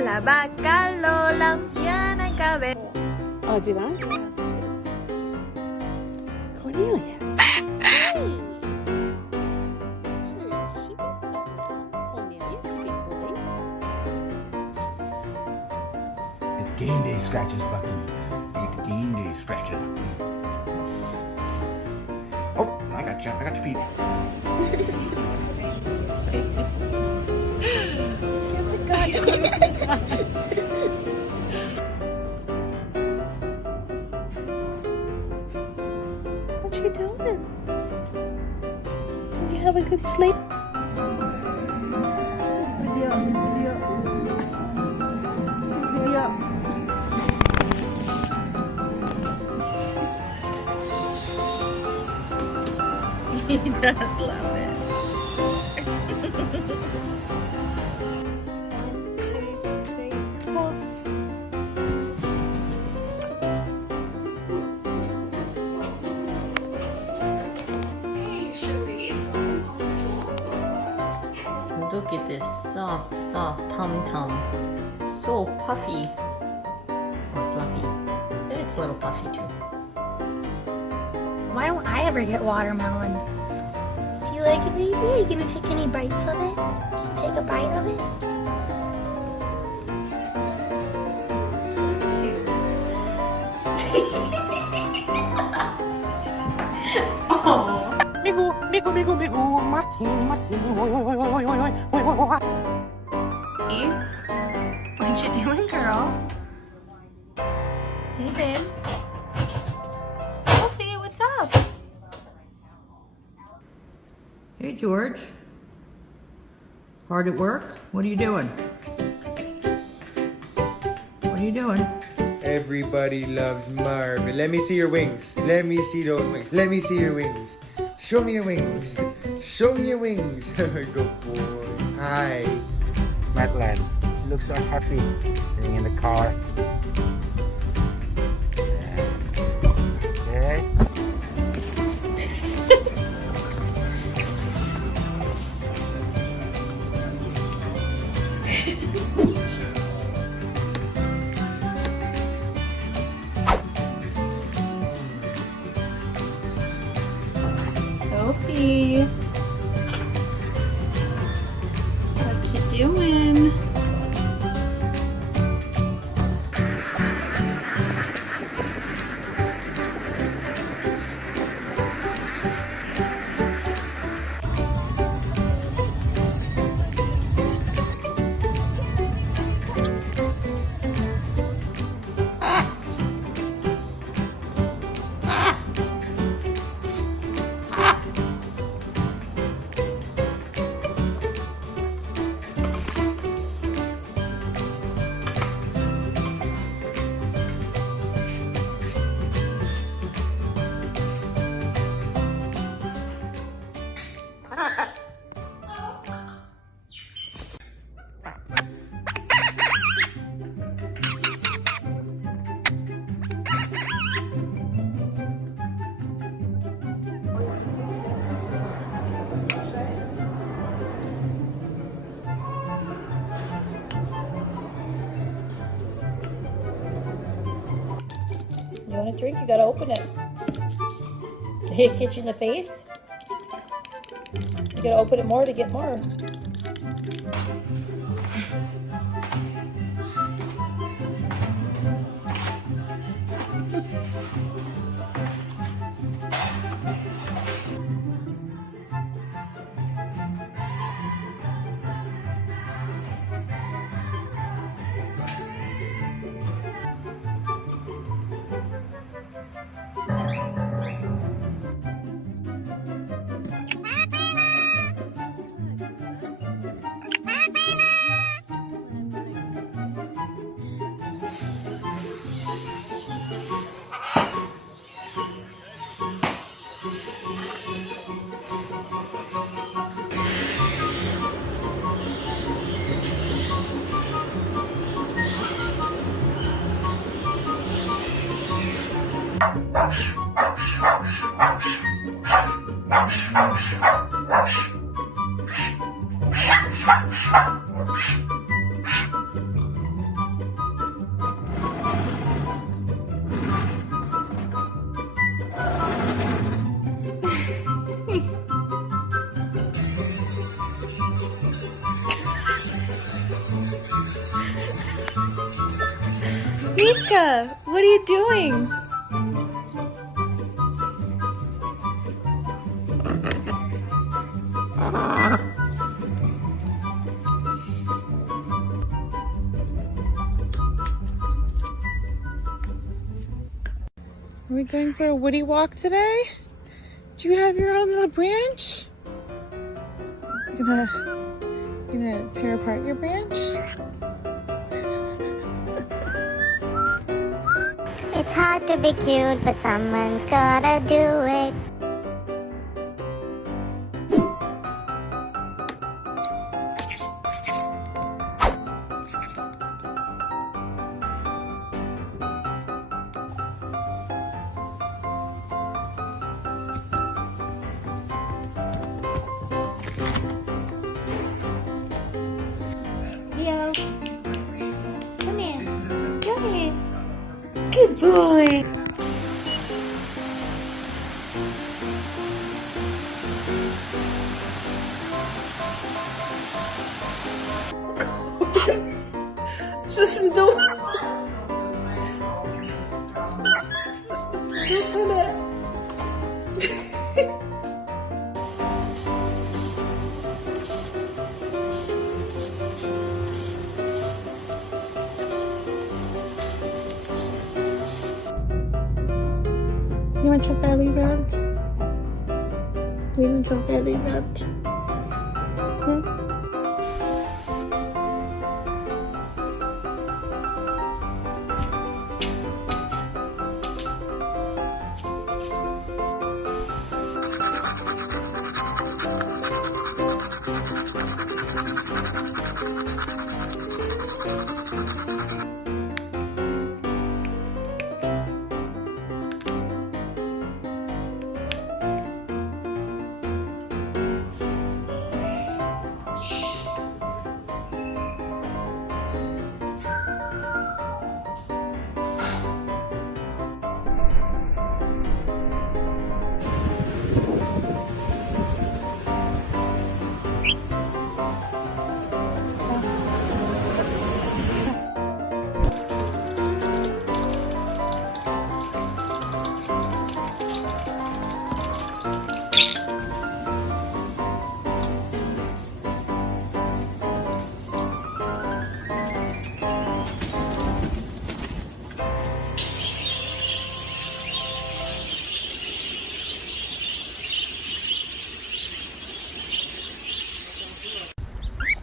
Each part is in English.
La vaca Lola, tiene cabello. Oh, did I? Yeah. Cornelius. Hey. True, she gets that now. Cornelius, you big bully. It's game day scratches, Bucky. It's game day scratches. Oh, I got you. I got your feet. What you doing? Did you have a good sleep? He does love it. Look at this soft, soft tum-tum. So puffy. Or fluffy. It's a little puffy too. Why don't I ever get watermelon? Do you like it, baby? Are you gonna take any bites of it? Can you take a bite of it? Oh. Migu, Martini, oi, oi, oi, oi, oi, oi, oi, oi, oi. What you doing, girl? Hey, babe. Sophie, what's up? Hey, George. Hard at work? What are you doing? What are you doing? Everybody loves Marvin. Let me see your wings. Let me see those wings. Let me see your wings. Show me your wings. Show me your wings. Good boy. Hi. Madeline, you look so happy sitting in the car. Okay. Sophie. What you doing? You want a drink? You gotta open it. Did it hit you in the face? You gotta open it more to get more. Miska, what are you doing? Are we going for a woody walk today? Do you have your own little branch? Gonna tear apart your branch? It's hard to be cute, but someone's gotta do it. Leo, come here. Come here. Good boy. Just don't. You want your belly rubbed? You want your belly rubbed? Hmm?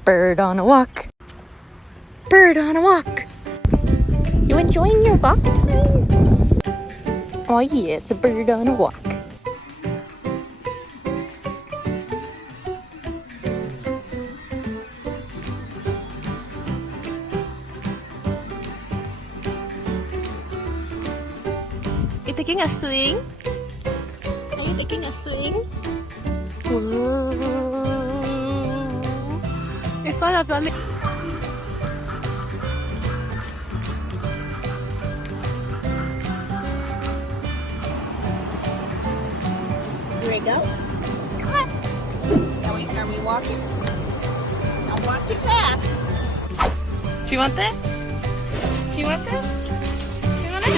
Bird on a walk. Bird on a walk. You enjoying your walk today? Oh yeah, it's a bird on a walk. You taking a swing? Are you taking a swing? It's one of the Here we go. Come on. Are we walking? Now watch it fast. Do you want this? Do you want this? Do you want it?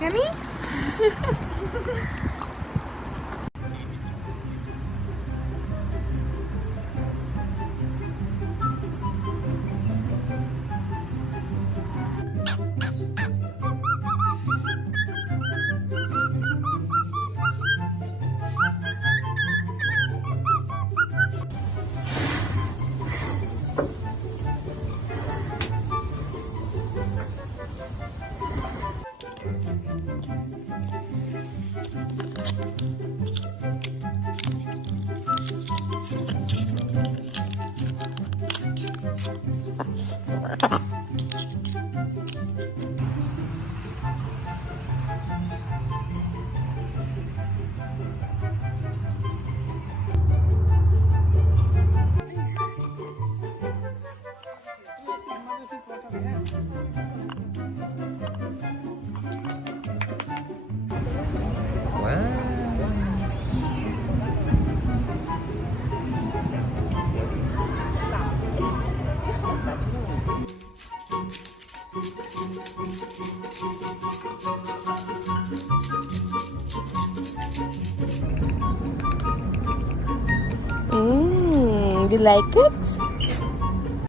Yummy? You like it?